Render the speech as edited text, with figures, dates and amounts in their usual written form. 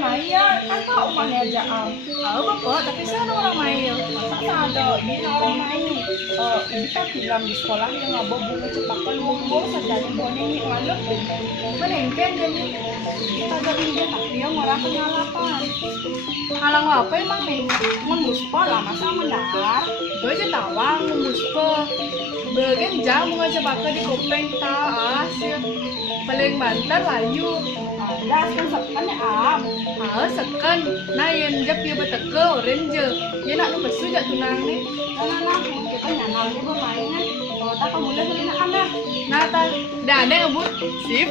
Maya kan tahu mana aja tahu bapak tapi saya ada orang main masa ada ini orang main ini kan bilang di sekolah yang nggak bawa bunga cepakan buang saja di bawah ini malu menengken jadi kita jadi dia tapi yang malah pengalaman halang apa emang nih menguspol lah masa mendar gue aja tawang menguspol bagian jam bunga cepakan di kopeng tas paling banter layu ada sekan ya sekan nah yang jap ya beteke orange ya nak lu besu jak tunang nih nah kita nyanal nih bermainnya kalau tak kamu lihat ini anak nah tak dah ada ngebut sip